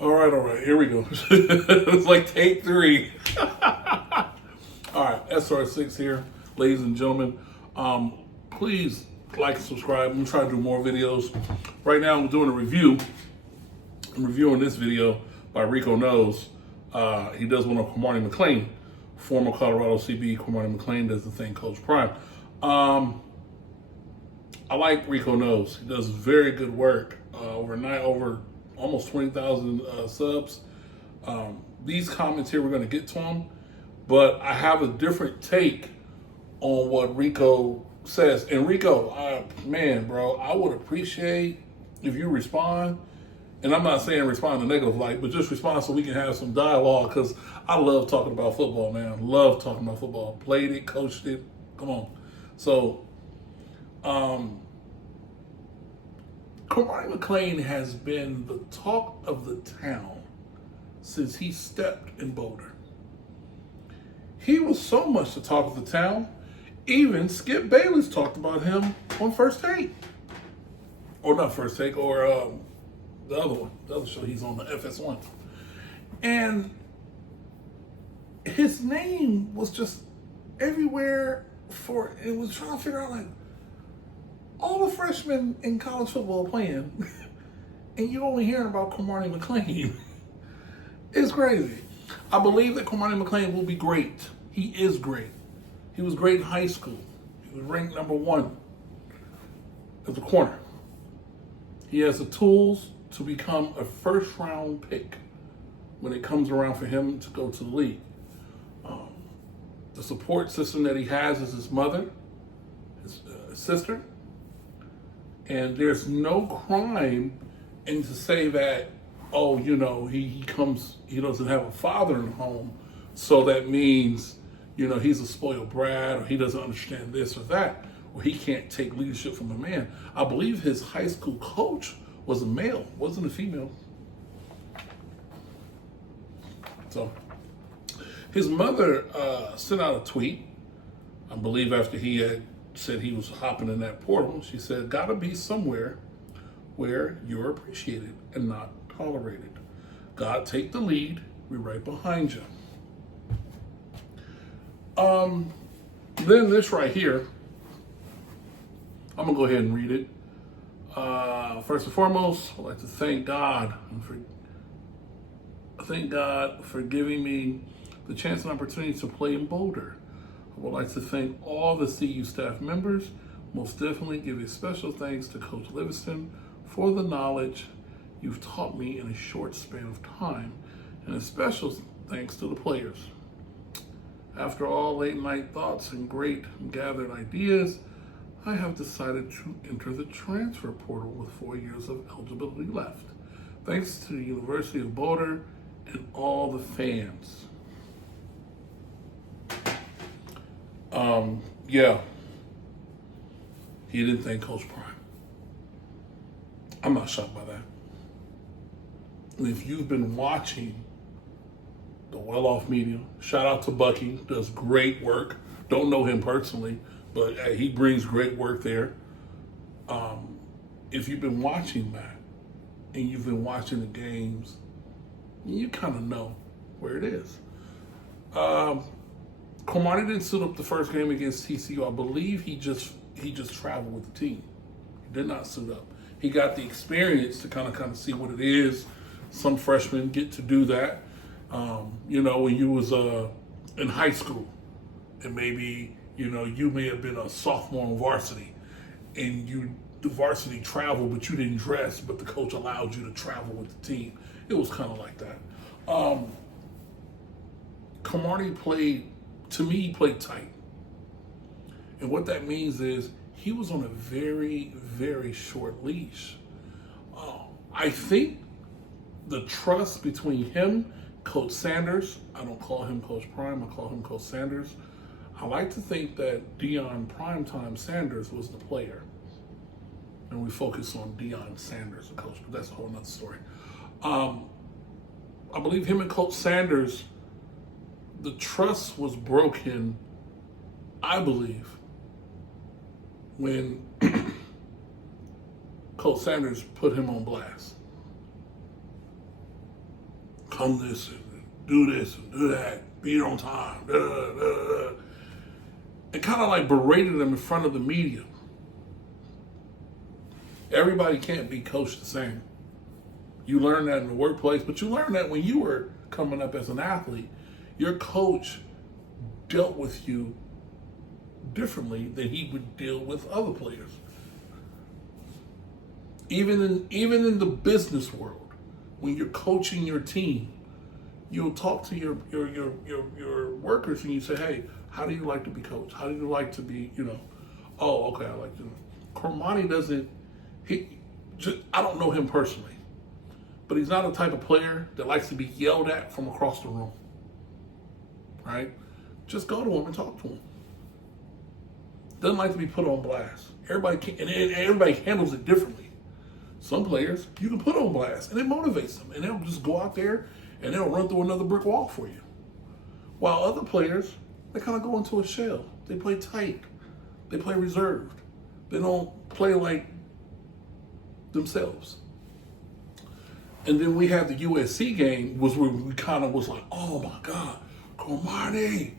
All right, here we go. It's like take three. All right, SR6 here, ladies and gentlemen. Please like and subscribe. I'm trying to do more videos. Right now, I'm doing a review. I'm reviewing this video by Rico Knows. He does one on Cormarty McClain, former Colorado CB. Cormarty McClain does the thing Coach Prime. I like Rico Knows. He does very good work. Over almost 20,000 subs. These comments here, we're going to get to them, but I have a different take on what Rico says. And Rico, man, bro, I would appreciate if you respond. And I'm not saying respond to negative light, but just respond so we can have some dialogue, because I love talking about football, man. Love talking about football. Played it, coached it. Come on. So, Cormarty McClain has been the talk of the town since he stepped in Boulder. He was so much the talk of the town, even Skip Bayless talked about him on First Take. Or not First Take, or the other one, the other show he's on, the FS1. And his name was just everywhere it was trying to figure out, like, all the freshmen in college football playing, and you're only hearing about Cormarty McClain. It's crazy. I believe that Cormarty McClain will be great. He is great. He was great in high school. He was ranked #1 as a corner. He has the tools to become a first-round pick when it comes around for him to go to the league. The support system that he has is his mother, his sister, and there's no crime in to say that, oh, he doesn't have a father in the home, so that means, he's a spoiled brat, or he doesn't understand this or that, or he can't take leadership from a man. I believe his high school coach was a male, wasn't a female. So his mother sent out a tweet, I believe after he had said he was hopping in that portal. She said, "Gotta be somewhere where you're appreciated and not tolerated. God, take the lead. We're right behind you." Then this right here, I'm gonna go ahead and read it. First and foremost, I'd like to thank God for giving me the chance and opportunity to play in Boulder. I would like to thank all the CU staff members. Most definitely give a special thanks to Coach Livingston for the knowledge you've taught me in a short span of time, and a special thanks to the players. After all late night thoughts and great gathered ideas, I have decided to enter the transfer portal with 4 years of eligibility left. Thanks to the University of Boulder and all the fans. Yeah, he didn't thank Coach Prime. I'm not shocked by that. And if you've been watching the Well-Off Media, shout out to Bucky, does great work. Don't know him personally, but he brings great work there. If you've been watching that and you've been watching the games, you kind of know where it is. Cormarty didn't suit up the first game against TCU. I believe he just traveled with the team. He did not suit up. He got the experience to kind of see what it is. Some freshmen get to do that. When you was in high school, and maybe you may have been a sophomore on varsity, and the varsity travel, but you didn't dress, but the coach allowed you to travel with the team. It was kind of like that. Cormarty played tight. And what that means is he was on a very, very short leash. I think the trust between him, Coach Sanders, I don't call him Coach Prime, I call him Coach Sanders. I like to think that Deion Primetime Sanders was the player. And we focus on Deion Sanders, the coach, but that's a whole nother story. I believe him and Coach Sanders, the trust was broken, I believe, when Coach Sanders put him on blast. come this and do that, be on time, da, da, da, da. And kind of like berated them in front of the media. Everybody can't be coached the same. You learn that in the workplace, but you learn that when you were coming up as an athlete, your coach dealt with you differently than he would deal with other players. Even in the business world, when you're coaching your team, you'll talk to your workers and you say, hey, how do you like to be coached? How do you like to be, oh, okay, I like to. Cormani doesn't, I don't know him personally, but he's not a type of player that likes to be yelled at from across the room, right? Just go to him and talk to him. Doesn't like to be put on blast. Everybody handles it differently. Some players you can put on blast and it motivates them, and they'll just go out there and they'll run through another brick wall for you. While other players, they kind of go into a shell. They play tight. They play reserved. They don't play like themselves. And then we had the USC game was where we kind of was like, oh my God, Cormani.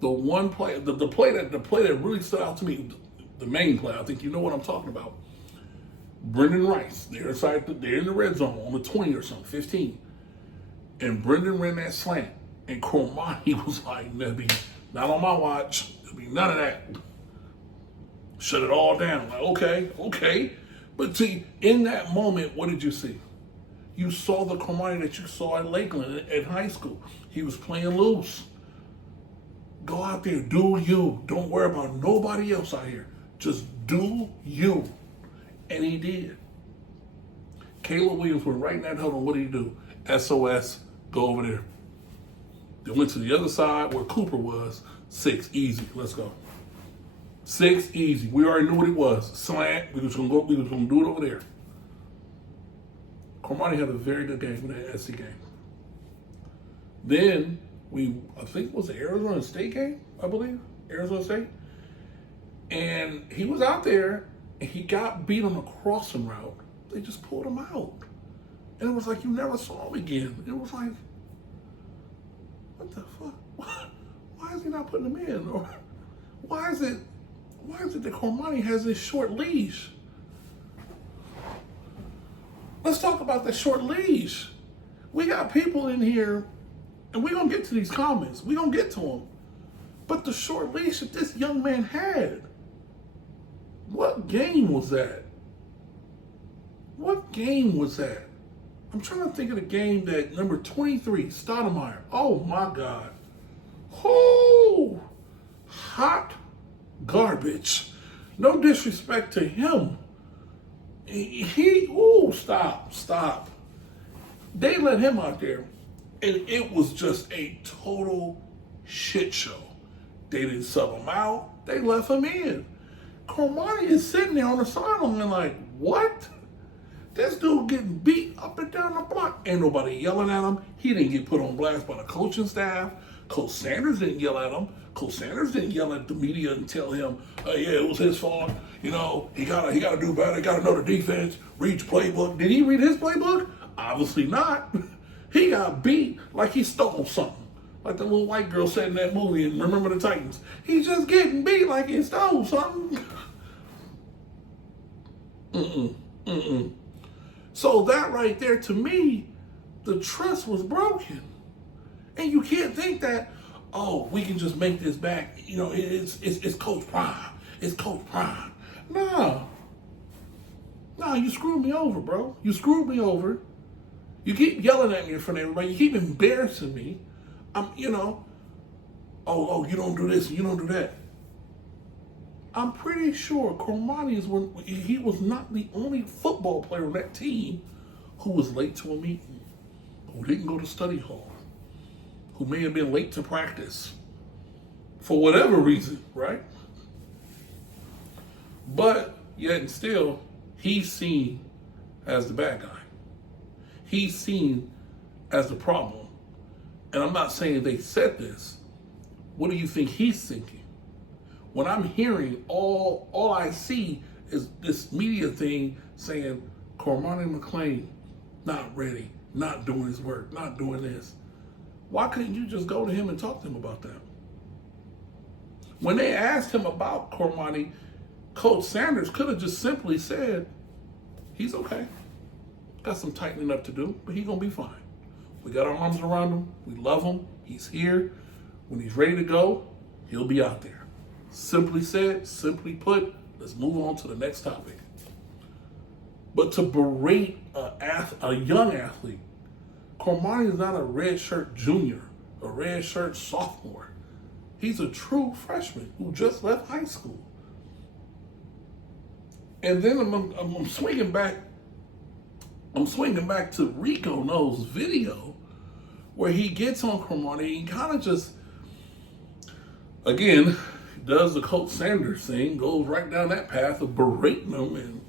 The one play, the play that really stood out to me, the main play, I think you know what I'm talking about. Brendan Rice, they're in the red zone on the 20 or something, 15. And Brendan ran that slant. And Cormani was like, there'll be not on my watch. There'll be none of that. Shut it all down. Like, okay. But see, in that moment, what did you see? You saw the Cormani that you saw at Lakeland at high school. He was playing loose. Go out there, do you. Don't worry about nobody else out here. Just do you. And he did. Caleb Williams went right in that huddle. What did he do? SOS, go over there. They went to the other side where Cooper was. 6, easy. Let's go. 6, easy. We already knew what it was. Slant. We was gonna do it over there. Cormani had a very good game in that SC game. Then I think it was the Arizona State game, I believe. Arizona State. And he was out there and he got beat on a crossing route. They just pulled him out. And it was like you never saw him again. It was like, what the fuck? Why is he not putting him in? Or why is it that Cormani has this short leash? Let's talk about that short leash. We got people in here, and we're going to get to these comments. We're going to get to them. But the short leash that this young man had, what game was that? What game was that? I'm trying to think of the game that number 23, Stoudemire. Oh my God. Oh, hot garbage. No disrespect to him. Stop. They let him out there, and it was just a total shit show. They didn't sub him out. They left him in. Cormani is sitting there on the sideline like, what? This dude getting beat up and down the block. Ain't nobody yelling at him. He didn't get put on blast by the coaching staff. Coach Sanders didn't yell at him. Coach Sanders didn't yell at the media and tell him, yeah, it was his fault. He gotta do better. He gotta know the defense. Read your playbook. Did he read his playbook? Obviously not. He got beat like he stole something. Like the little white girl said in that movie in Remember the Titans. He's just getting beat like he stole something. So that right there, to me, the trust was broken. And you can't think that, oh, we can just make this back. It's Coach Prime. It's Coach Prime. No, you screwed me over, bro. You screwed me over. You keep yelling at me in front of everybody. You keep embarrassing me. Oh, you don't do this and you don't do that. I'm pretty sure Cormani he was not the only football player on that team who was late to a meeting, who didn't go to study hall, who may have been late to practice for whatever reason, right? But yet and still, he's seen as the bad guy. He's seen as the problem. And I'm not saying they said this. What do you think he's thinking? When I'm hearing, all I see is this media thing saying, Cormani McClain, not ready, not doing his work, not doing this. Why couldn't you just go to him and talk to him about that? When they asked him about Cormani, Coach Sanders could have just simply said, he's okay. Got some tightening up to do, but he's going to be fine. We got our arms around him. We love him. He's here. When he's ready to go, he'll be out there. Simply said, simply put, let's move on to the next topic. But to berate a young athlete, Cormani is not a red shirt junior, a red shirt sophomore. He's a true freshman who just left high school. And then I'm swinging back. I'm swinging back to Rico Knows video where he gets on Cormani and kind of just, again, does the Coach Sanders thing, goes right down that path of berating him and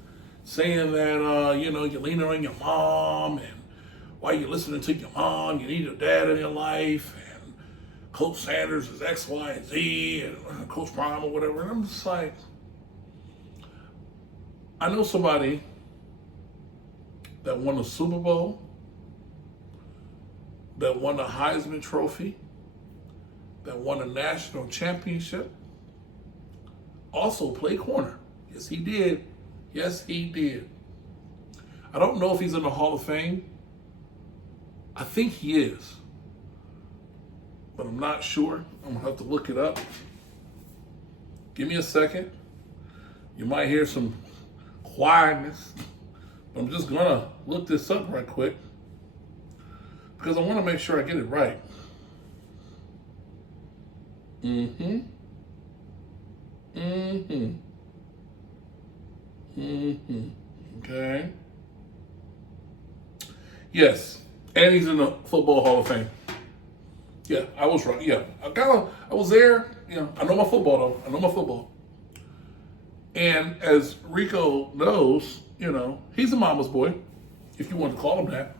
saying that, you're leaning on your mom and why you listening to your mom, you need a dad in your life, and Coach Sanders is X, Y, and Z, and Coach Prime or whatever. And I'm just like, I know somebody that won a Super Bowl, that won a Heisman Trophy, that won a national championship, also played corner. Yes, he did. Yes, he did. I don't know if he's in the Hall of Fame. I think he is, but I'm not sure. I'm gonna have to look it up. Give me a second. You might hear some quietness. I'm just gonna look this up right quick because I want to make sure I get it right. Okay. Yes. And he's in the Football Hall of Fame. Yeah, I was right. Yeah, I was there. I know my football though. I know my football. And as Rico knows, he's a mama's boy, if you want to call him that.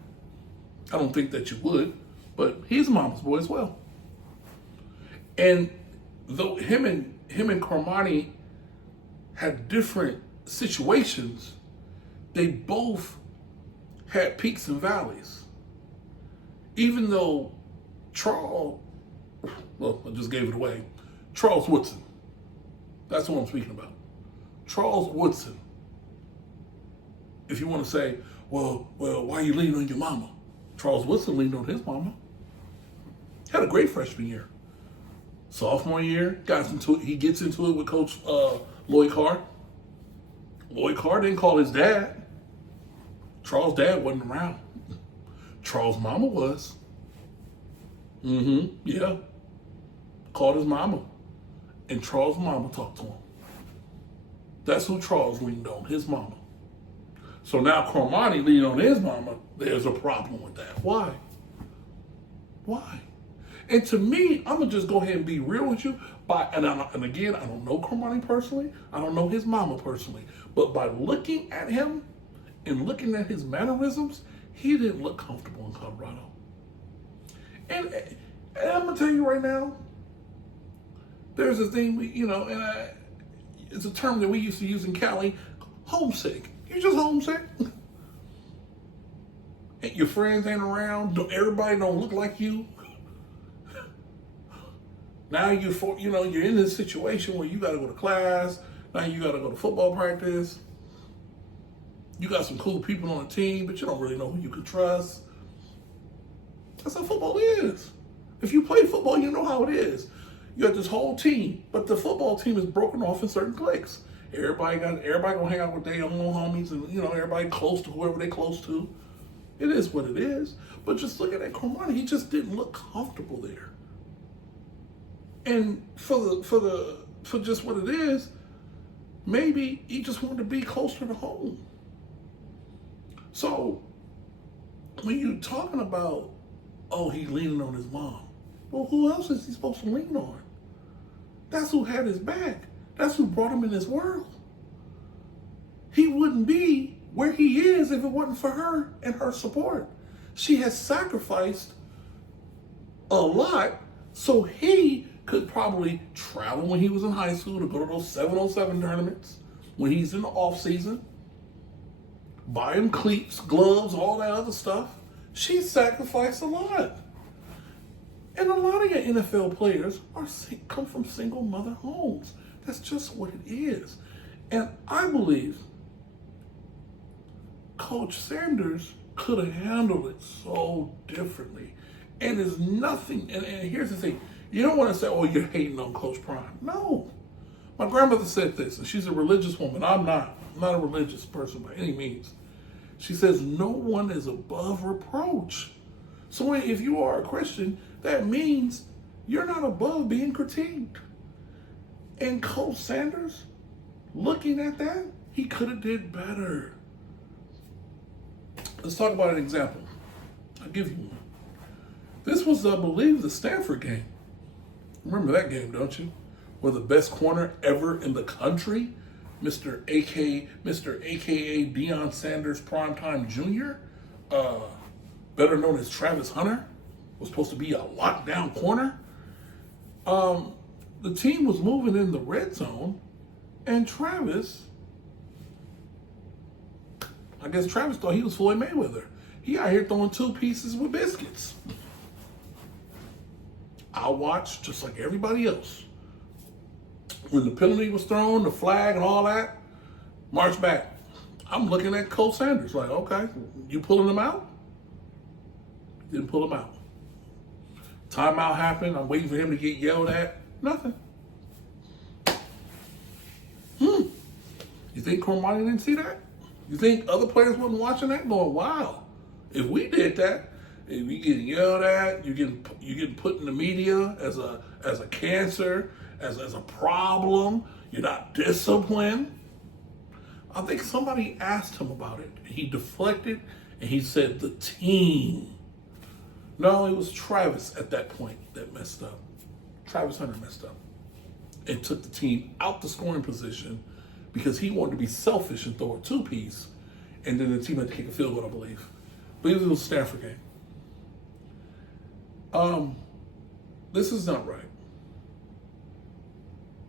I don't think that you would, but he's a mama's boy as well. And though him and Cormani had different situations, they both had peaks and valleys. Even though Charles, well, I just gave it away. Charles Woodson. That's what I'm speaking about. Charles Woodson. If you want to say, well, why are you leaning on your mama? Charles Woodson leaned on his mama. Had a great freshman year. Sophomore year, he gets into it with Coach Lloyd Carr. Lloyd Carr didn't call his dad. Charles' dad wasn't around. Charles' mama was. Yeah. Called his mama. And Charles' mama talked to him. That's who Charles leaned on, his mama. So now Cormani leaned on his mama. There's a problem with that. Why? And to me, I'm going to just go ahead and be real with you. And again, I don't know Cormani personally. I don't know his mama personally. But by looking at him and looking at his mannerisms, he didn't look comfortable in Colorado. And I'm going to tell you right now, there's this thing, it's a term that we used to use in Cali, homesick. You're just homesick. And your friends ain't around. Everybody don't look like you. Now you're in this situation where you got to go to class. Now you got to go to football practice. You got some cool people on the team, but you don't really know who you can trust. That's how football is. If you play football, you know how it is. You got this whole team, but the football team is broken off in certain cliques. Everybody gonna hang out with their own homies, and everybody close to whoever they close to. It is what it is. But just looking at Cormani, he just didn't look comfortable there. And for just what it is, maybe he just wanted to be closer to home. So when you're talking about, he's leaning on his mom. Well, who else is he supposed to lean on? That's who had his back. That's who brought him in this world. He wouldn't be where he is if it wasn't for her and her support. She has sacrificed a lot so he could probably travel when he was in high school to go to those 707 tournaments when he's in the off season, buy him cleats, gloves, all that other stuff, She sacrificed a lot. And a lot of your NFL players come from single mother homes. That's just what it is. And I believe Coach Sanders could have handled it so differently. And there's nothing, and here's the thing. You don't want to say, oh, you're hating on Coach Prime. No. My grandmother said this, and she's a religious woman. I'm not. I'm not a religious person by any means. She says, no one is above reproach. So if you are a Christian, that means you're not above being critiqued. And Coach Sanders, looking at that, he could have did better. Let's talk about an example. I'll give you one. This was, I believe, the Stanford game. Remember that game, don't you? Where the best corner ever in the country, Mr. AKA Deion Sanders Primetime Jr., better known as Travis Hunter, was supposed to be a lockdown corner. The team was moving in the red zone, and Travis thought he was Floyd Mayweather. He out here throwing two pieces with biscuits. I watched just like everybody else. When the penalty was thrown, the flag and all that, march back. I'm looking at Coach Sanders like, okay, you pulling him out? Didn't pull him out. Timeout happened. I'm waiting for him to get yelled at. Nothing. You think Cormani didn't see that? You think other players wasn't watching that going, wow, if we did that, if we getting yelled at, you're getting put in the media as a cancer, as a problem, you're not disciplined. I think somebody asked him about it. He deflected and he said the team. No, it was Travis at that point that messed up. Travis Hunter messed up and took the team out the scoring position because he wanted to be selfish and throw a two-piece, and then the team had to kick a field goal, I believe. I believe it was a Stanford game. This is not right.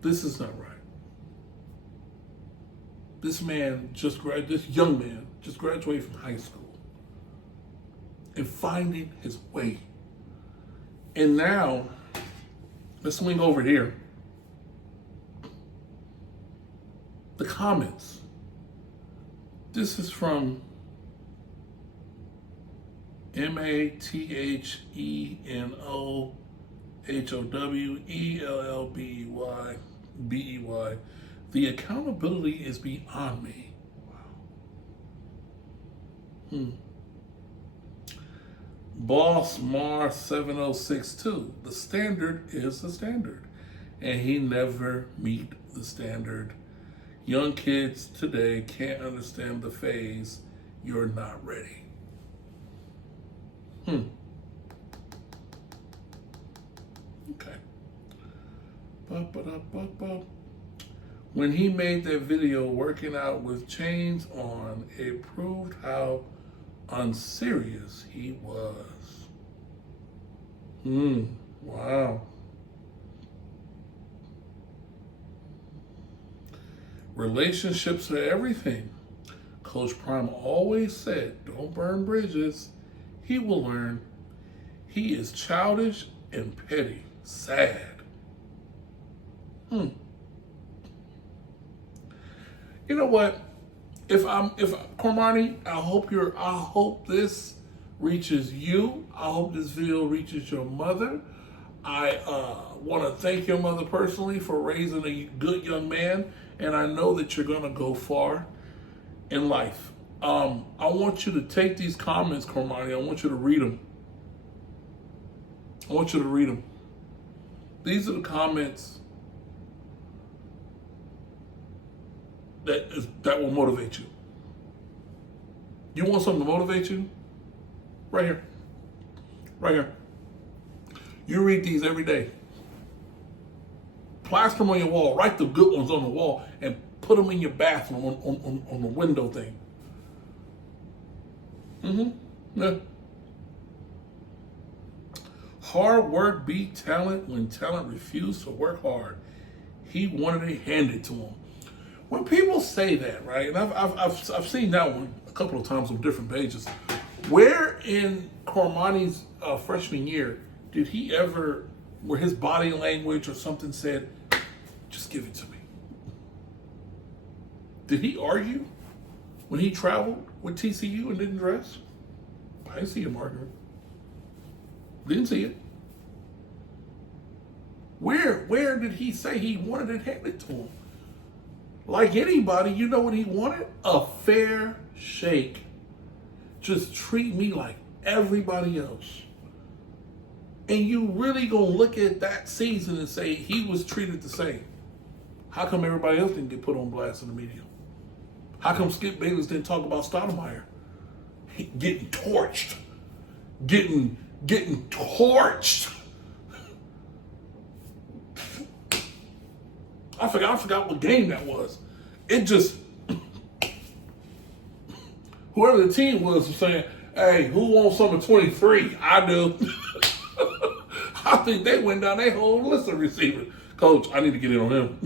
This is not right. This young man just graduated from high school and finding his way. And now, let's swing over here. The comments. This is from MATHENOHOWELLBEY. The accountability is beyond me. Wow. Boss Mar 7062. The standard is the standard, and he never meet the standard. Young kids today can't understand the phase. You're not ready. Okay. When he made that video working out with chains on, it proved how unserious he was. Wow. Relationships are everything. Coach Prime always said, don't burn bridges. He will learn. He is childish and petty. Sad. You know what? If Cormani, I hope this reaches you. I hope this video reaches your mother. I want to thank your mother personally for raising a good young man, and I know that you're gonna go far in life. I want you to take these comments, Cormani. I want you to read them. These are the comments that will motivate you. You want something to motivate you? Right here. Right here. You read these every day. Plaster them on your wall. Write the good ones on the wall and put them in your bathroom on the window thing. Yeah. Hard work beat talent when talent refused to work hard. He wanted it handed to him. When people say that, right, and I've seen that one a couple of times on different pages, where in Cormani's freshman year, did he ever, where his body language or something said, just give it to me? Did he argue when he traveled with TCU and didn't dress? I didn't see him arguing. Didn't see it. Where did he say he wanted it handed to him? Like anybody, you know what he wanted? A fair shake. Just treat me like everybody else. And you really gonna look at that season and say he was treated the same. How come everybody else didn't get put on blast in the media? How come Skip Bayless didn't talk about Stoudemire? Getting torched. Getting torched. I forgot what game that was. It just, whoever the team was saying, hey, who wants some of 23? I do. I think they went down their whole list of receivers. Coach, I need to get in on him.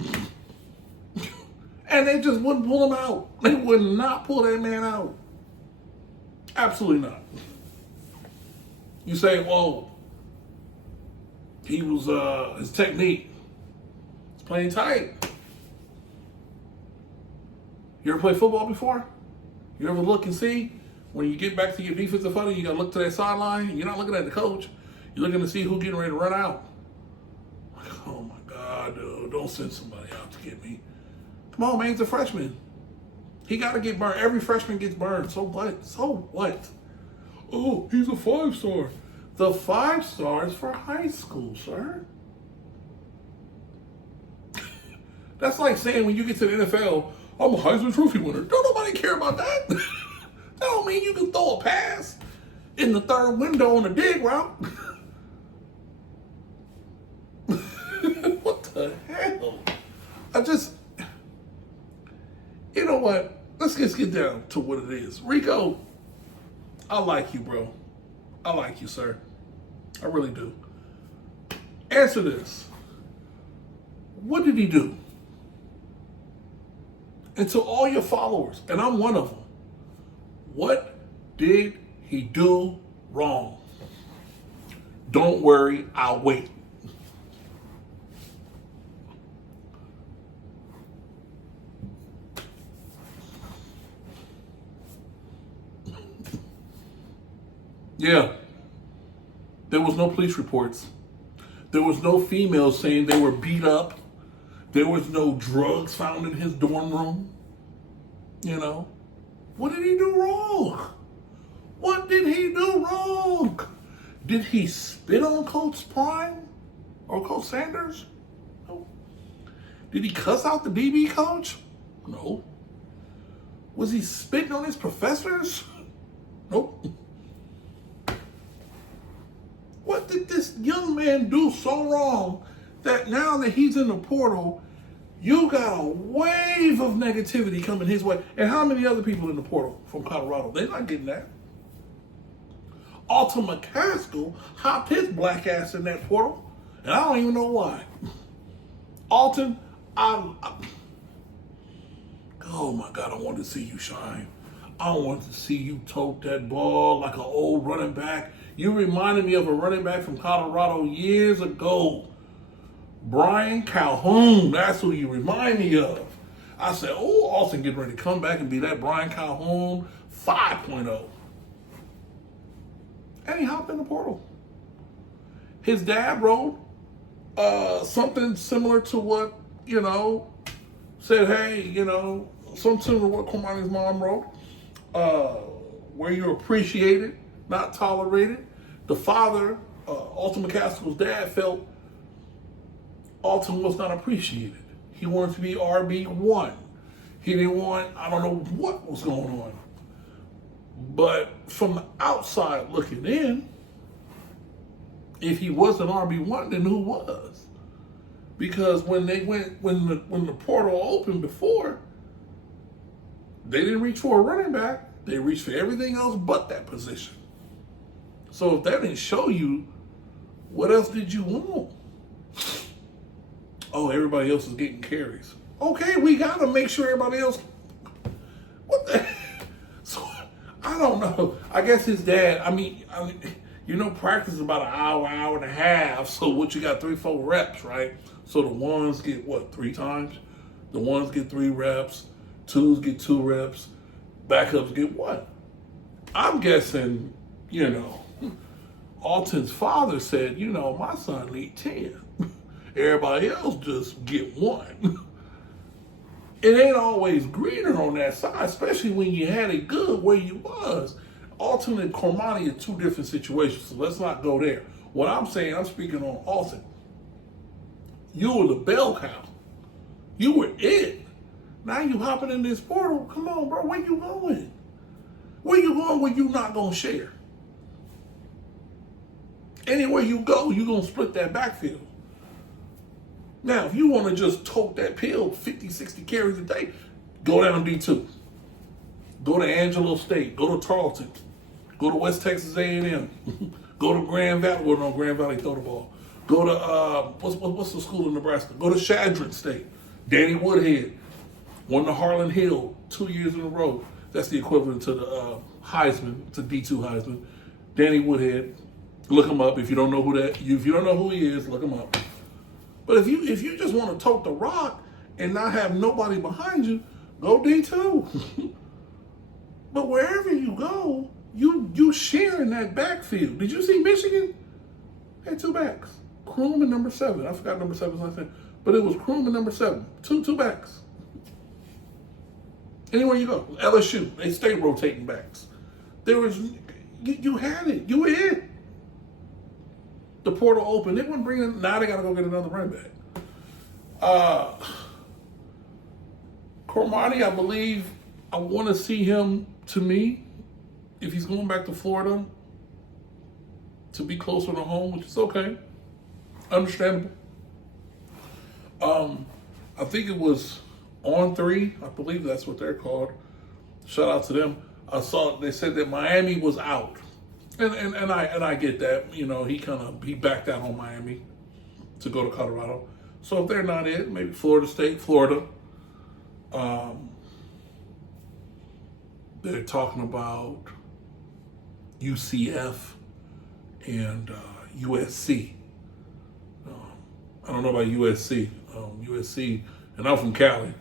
And they just wouldn't pull him out. They would not pull that man out. Absolutely not. You say, well, he was, his technique, it's playing tight. You ever play football before? You ever look and see? When you get back to your defensive funnel, you got to look to that sideline. You're not looking at the coach. You're looking to see who's getting ready to run out. Like, oh my God, dude, don't send somebody out to get me. Come on, man, he's a freshman. He got to get burned. Every freshman gets burned. So what? So what? Oh, he's a 5-star. The 5-star is for high school, sir. That's like saying when you get to the NFL, I'm a Heisman Trophy winner. Don't nobody care about that. That don't mean you can throw a pass in the third window on a dig route. What the hell? You know what? Let's just get down to what it is. Rico, I like you, bro. I like you, sir. I really do. Answer this. What did he do? And to all your followers, and I'm one of them, what did he do wrong? Don't worry, I'll wait. Yeah. There was no police reports. There was no females saying they were beat up. There was no drugs found in his dorm room. You know? What did he do wrong? What did he do wrong? Did he spit on Coach Prime or Coach Sanders? No. Did he cuss out the DB coach? No. Was he spitting on his professors? Nope. What did this young man do so wrong that now that he's in the portal, you got a wave of negativity coming his way? And how many other people in the portal from Colorado? They're not getting that. Alton McCaskill hopped his black ass in that portal, and I don't even know why. Alton, oh my God, I want to see you shine. I want to see you tote that ball like an old running back. You reminded me of a running back from Colorado years ago. Brian Calhoun, that's who you remind me of. I said, oh, Alton getting ready to come back and be that Brian Calhoun 5.0. And he hopped in the portal. His dad wrote something similar to what, said, hey, something similar to what Cormani's mom wrote, where you're appreciated, not tolerated. The father, Alton McCaskill's dad, felt Alton was not appreciated. He wanted to be RB1. He didn't want, I don't know what was going on. But from the outside looking in, if he wasn't RB1, then who was? Because when the portal opened before, they didn't reach for a running back. They reached for everything else but that position. So if that didn't show you, what else did you want? Oh, everybody else is getting carries. Okay, we got to make sure everybody else. What the? So I don't know. I guess his dad. Practice is about an hour, hour and a half. So what you got 3-4 reps, right? So the ones get what 3 times. The ones get 3 reps. Twos get 2 reps. Backups get what? I'm guessing. Alton's father said, my son need 10. Everybody else just get 1. It ain't always greener on that side, especially when you had it good where you was. Alton and Cormani are 2 different situations, so let's not go there. What I'm saying, I'm speaking on Alton. You were the bell cow. You were it. Now you hopping in this portal. Come on, bro. Where you going? Where you going where you not going to share? Anywhere you go, you're going to split that backfield. Now, if you want to just tote that pill 50, 60 carries a day, go down D2. Go to Angelo State. Go to Tarleton. Go to West Texas A&M. Go to Grand Valley. Well, no, Grand Valley throw the ball. Go to, what's the school in Nebraska? Go to Shadron State. Danny Woodhead won the Harlan Hill 2 years in a row. That's the equivalent to the Heisman, to D2 Heisman. Danny Woodhead. Look him up. If you don't know if you don't know who he is, look him up. But if you just want to tote the rock and not have nobody behind you, go D2. But wherever you go, you sharing that backfield. Did you see Michigan had 2 backs? Kroom and number 7. I forgot number 7's last name. But it was Kroom and number 7. Two backs. Anywhere you go. LSU, they stay rotating backs. You had it. You were it. The portal open. They wouldn't bring in. Now they got to go get another running back. Cormani, I believe, I want to see him, to me, if he's going back to Florida, to be closer to home, which is okay. Understandable. I think it was On3. I believe that's what they're called. Shout out to them. I saw they said that Miami was out. And I get that, he backed out on Miami to go to Colorado. So if they're not it, maybe Florida State, Florida. They're talking about UCF and USC. I don't know about USC. USC, and I'm from Cali.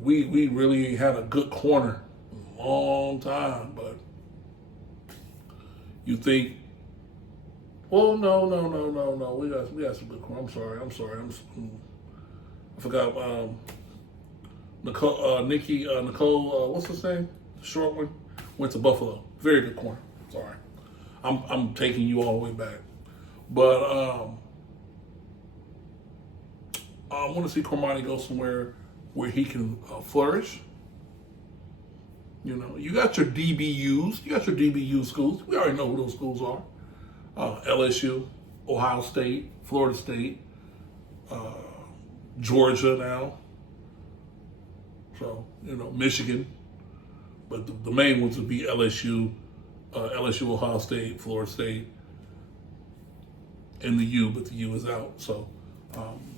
We really ain't had a good corner in a long time, but you think, well, no. We got some good corner. I'm sorry. I forgot. Nicole, what's his name? The short one went to Buffalo. Very good corner. Sorry, I'm taking you all the way back, but I want to see Cormani go somewhere where he can flourish. You got your DBUs. You got your DBU schools. We already know who those schools are. LSU, Ohio State, Florida State, Georgia now. So, Michigan. But the main ones would be LSU, Ohio State, Florida State, and the U, but the U is out. So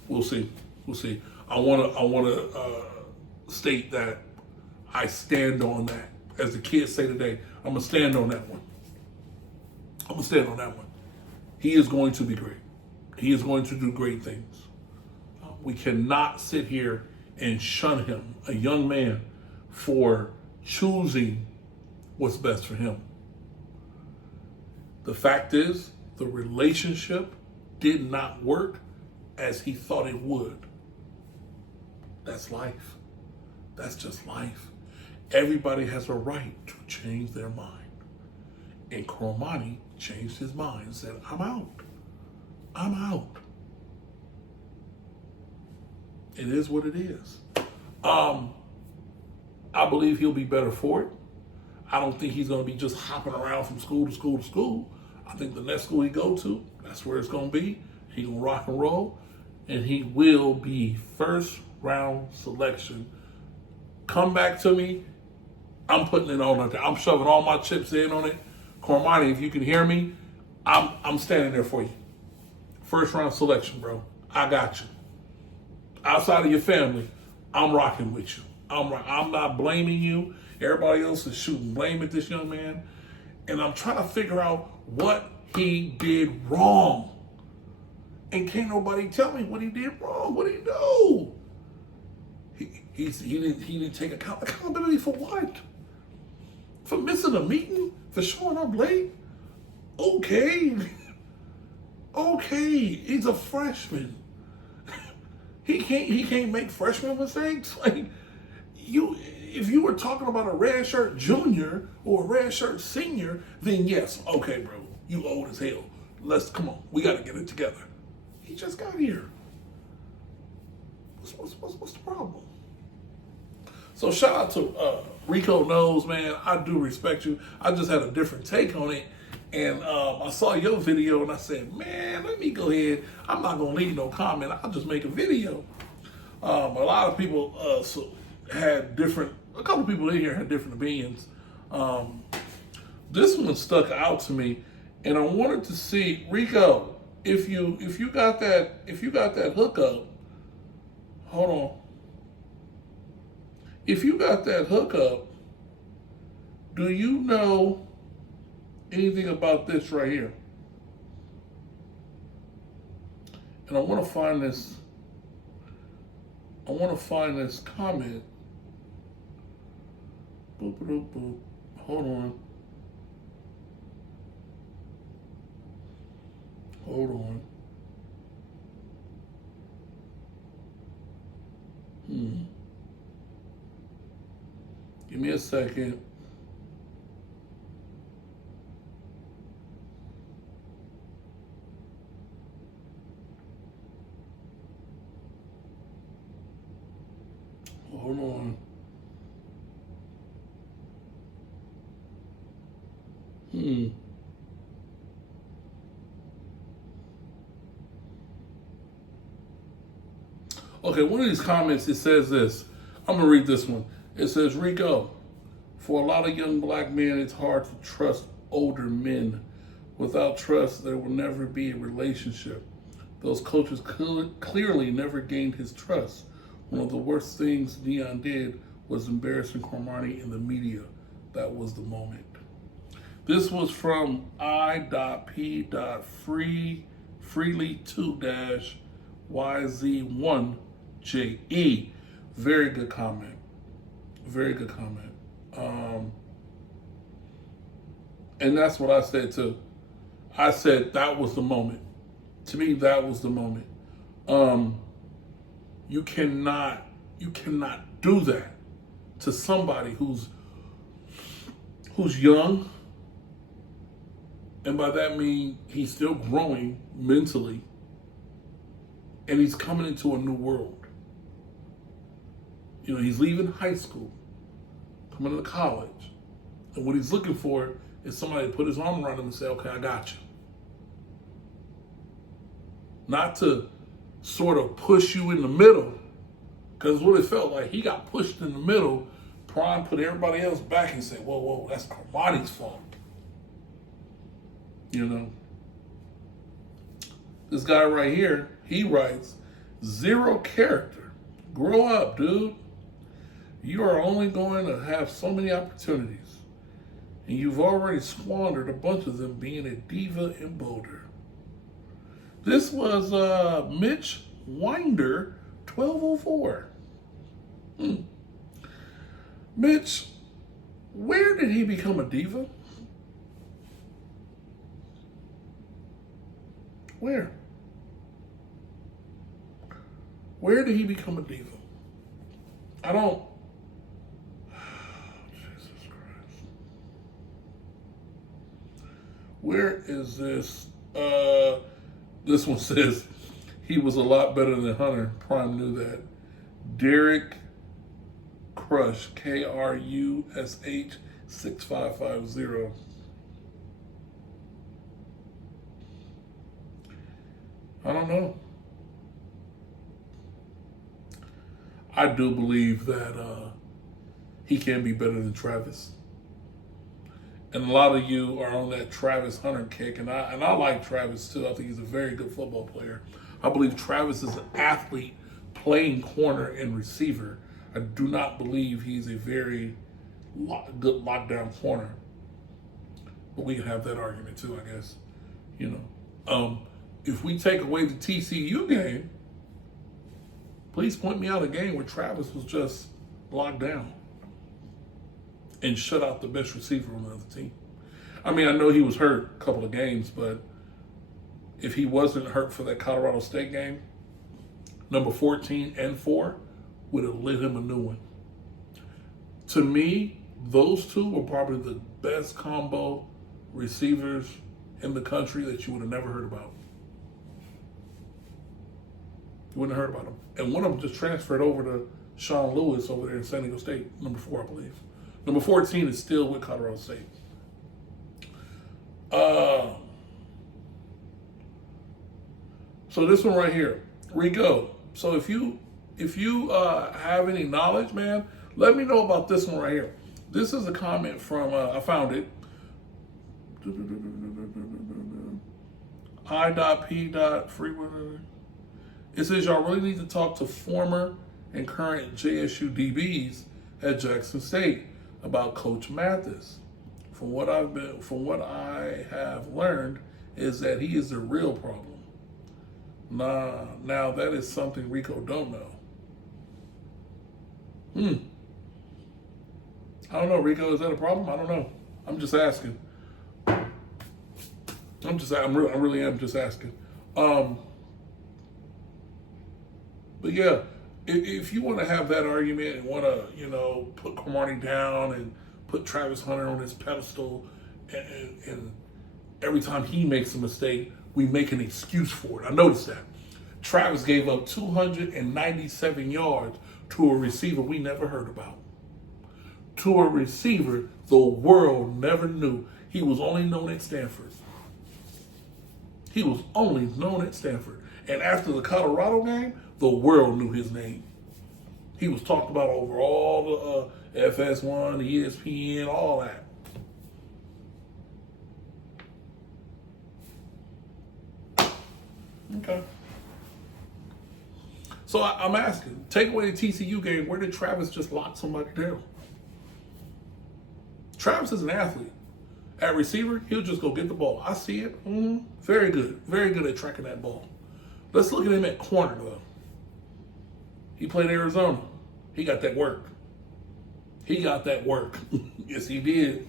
we'll see. I want to state that I stand on that. As the kids say today, I'm going to stand on that one. He is going to be great. He is going to do great things. We cannot sit here and shun him, a young man, for choosing what's best for him. The fact is, the relationship did not work as he thought it would. That's life. That's just life. Everybody has a right to change their mind. And Cormani changed his mind and said, I'm out. It is what it is. I believe he'll be better for it. I don't think he's going to be just hopping around from school to school to school. I think the next school he go to, that's where it's going to be. He going to rock and roll, and he will be first round selection. Come back to me. I'm putting it on there. I'm shoving all my chips in on it. Cormani, if you can hear me, I'm standing there for you. First round selection, bro. I got you. Outside of your family, I'm rocking with you. I'm not blaming you. Everybody else is shooting blame at this young man. And I'm trying to figure out what he did wrong. And can't nobody tell me what he did wrong. What did he do? He didn't take accountability for what? For missing a meeting? For showing up late? Okay. Okay, he's a freshman. He can't make freshman mistakes. Like if you were talking about a red shirt junior or a red shirt senior, then yes, okay, bro, you old as hell. Come on, we got to get it together. He just got here. What's the problem? So shout out to Rico Knows, man. I do respect you. I just had a different take on it. And I saw your video and I said, man, let me go ahead. I'm not going to leave no comment. I'll just make a video. A lot of people had a couple people in here had different opinions. This one stuck out to me. And I wanted to see, Rico, if you got that hookup, hold on. If you got that hookup, do you know anything about this right here? And I want to find this comment. Boop, boop, boop. Hold on. Give me a second. Hold on. Okay, one of these comments, it says this. I'm going to read this one. It says, Rico, for a lot of young black men, it's hard to trust older men. Without trust, there will never be a relationship. Those coaches clearly never gained his trust. One of the worst things Deion did was embarrassing Cormani in the media. That was the moment. This was from I.P.Freely2-YZ1JE. Very good comment. Very good comment. And that's what I said too. I said that was the moment. To me, that was the moment. You cannot do that to somebody who's young, and by that I mean he's still growing mentally, and he's coming into a new world. You know, he's leaving high school, coming into college, and what he's looking for is somebody to put his arm around him and say, okay, I got you. Not to sort of push you in the middle, because what it felt like, he got pushed in the middle. Prime put everybody else back and said, whoa, that's Cormani's fault. You know? This guy right here, he writes, zero character. Grow up, dude. You are only going to have so many opportunities. And you've already squandered a bunch of them being a diva in Boulder. This was Mitch Winder, 1204. Mitch, where did he become a diva? Where? Where did he become a diva? I don't. Jesus Christ. Where is this? This one says he was a lot better than Hunter. Prime knew that. Derek Crush, KRUSH 6550. I don't know. I do believe that he can be better than Travis. And a lot of you are on that Travis Hunter kick, and I like Travis too. I think he's a very good football player. I believe Travis is an athlete playing corner and receiver. I do not believe he's a very good lockdown corner. But we can have that argument too, I guess. You know, if we take away the TCU game, please point me out a game where Travis was just locked down and shut out the best receiver on the other team. I mean, I know he was hurt a couple of games, but if he wasn't hurt for that Colorado State game, number 14 and 4 would have lit him a new one. To me, those two were probably the best combo receivers in the country that you would have never heard about. You wouldn't have heard about them. And one of them just transferred over to Sean Lewis over there in San Diego State, number 4, I believe. Number 14 is still with Colorado State. So this one right here, Rico. So if you have any knowledge, man, let me know about this one right here. This is a comment from, I found it. I.P.Freeman. It says y'all really need to talk to former and current JSU DBs at Jackson State about Coach Mathis. From what I have learned is that he is the real problem. Now that is something Rico don't know. I don't know, Rico, is that a problem? I don't know. I'm just asking. I really am just asking. But yeah, if you want to have that argument and want to, put Cromartie down and put Travis Hunter on his pedestal, and every time he makes a mistake, we make an excuse for it. I noticed that. Travis gave up 297 yards to a receiver we never heard about. To a receiver the world never knew. He was only known at Stanford. And after the Colorado game, the world knew his name. He was talked about over all the FS1, the ESPN, all that. Okay. So I'm asking, take away the TCU game, where did Travis just lock somebody down? Travis is an athlete. At receiver, he'll just go get the ball. I see it. Very good. Very good at tracking that ball. Let's look at him at corner, though. He played Arizona. He got that work. Yes, he did.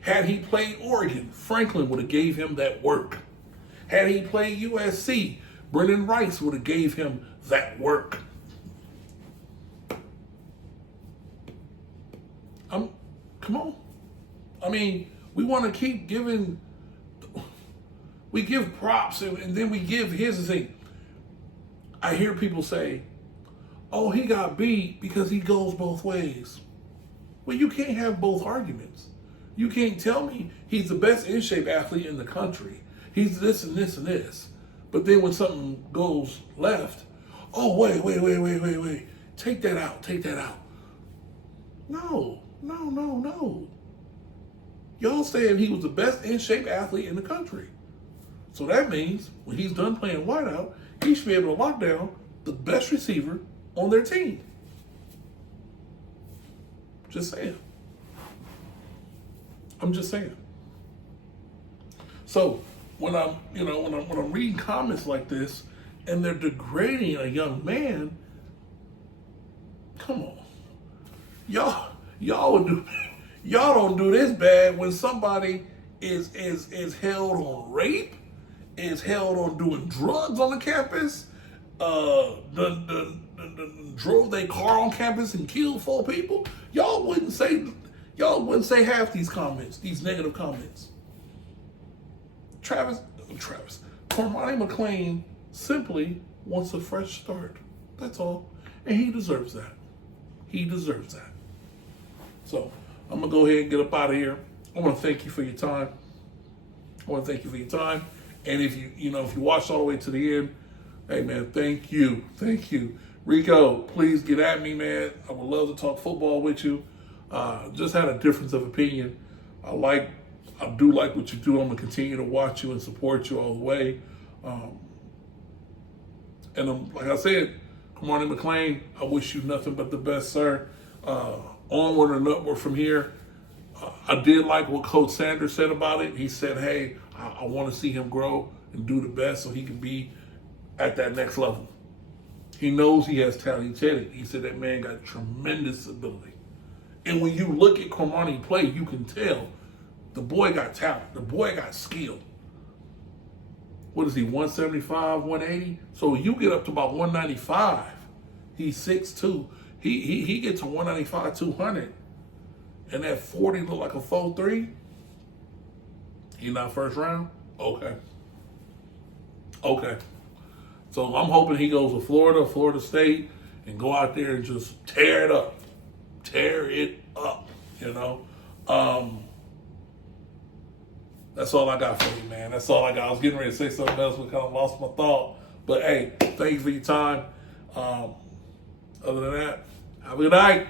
Had he played Oregon, Franklin would have gave him that work. Had he played USC, Brendan Rice would have gave him that work. Come on. I mean, we want to keep giving. We give props and then we give. Here's the thing. I hear people say, "Oh, he got beat because he goes both ways." Well, you can't have both arguments. You can't tell me he's the best in shape athlete in the country. He's this and this and this. But then when something goes left, oh, wait. Take that out. No. Y'all saying he was the best in shape athlete in the country. So that means when he's done playing wideout, he should be able to lock down the best receiver on their team. Just saying. I'm just saying. So when I'm reading comments like this and they're degrading a young man, come on. Y'all don't do this bad when somebody is held on rape, is held on doing drugs on the campus, drove their car on campus and killed 4 people. Y'all wouldn't say half these comments, these negative comments. Cormani McClain simply wants a fresh start. That's all. And he deserves that. So I'm going to go ahead and get up out of here. I want to thank you for your time. And if you watched all the way to the end, hey man, thank you. Rico, please get at me, man. I would love to talk football with you. Just had a difference of opinion. I do like what you do. I'm going to continue to watch you and support you all the way. Like I said, Cormani McClain, I wish you nothing but the best, sir. Onward and upward from here. I did like what Coach Sanders said about it. He said, hey, I want to see him grow and do the best so he can be at that next level. He knows he has talent. He said it. He said that man got tremendous ability. And when you look at Cormani play, you can tell the boy got talent. The boy got skill. What is he, 175, 180? So you get up to about 195. He's 6'2". He gets to 195, 200. And that 40 look like a 4'3". He not first round? Okay. So I'm hoping he goes to Florida State, and go out there and just tear it up. Tear it up, you know? That's all I got for you, man. That's all I got. I was getting ready to say something else, but kind of lost my thought. But hey, thank you for your time. Other than that, have a good night.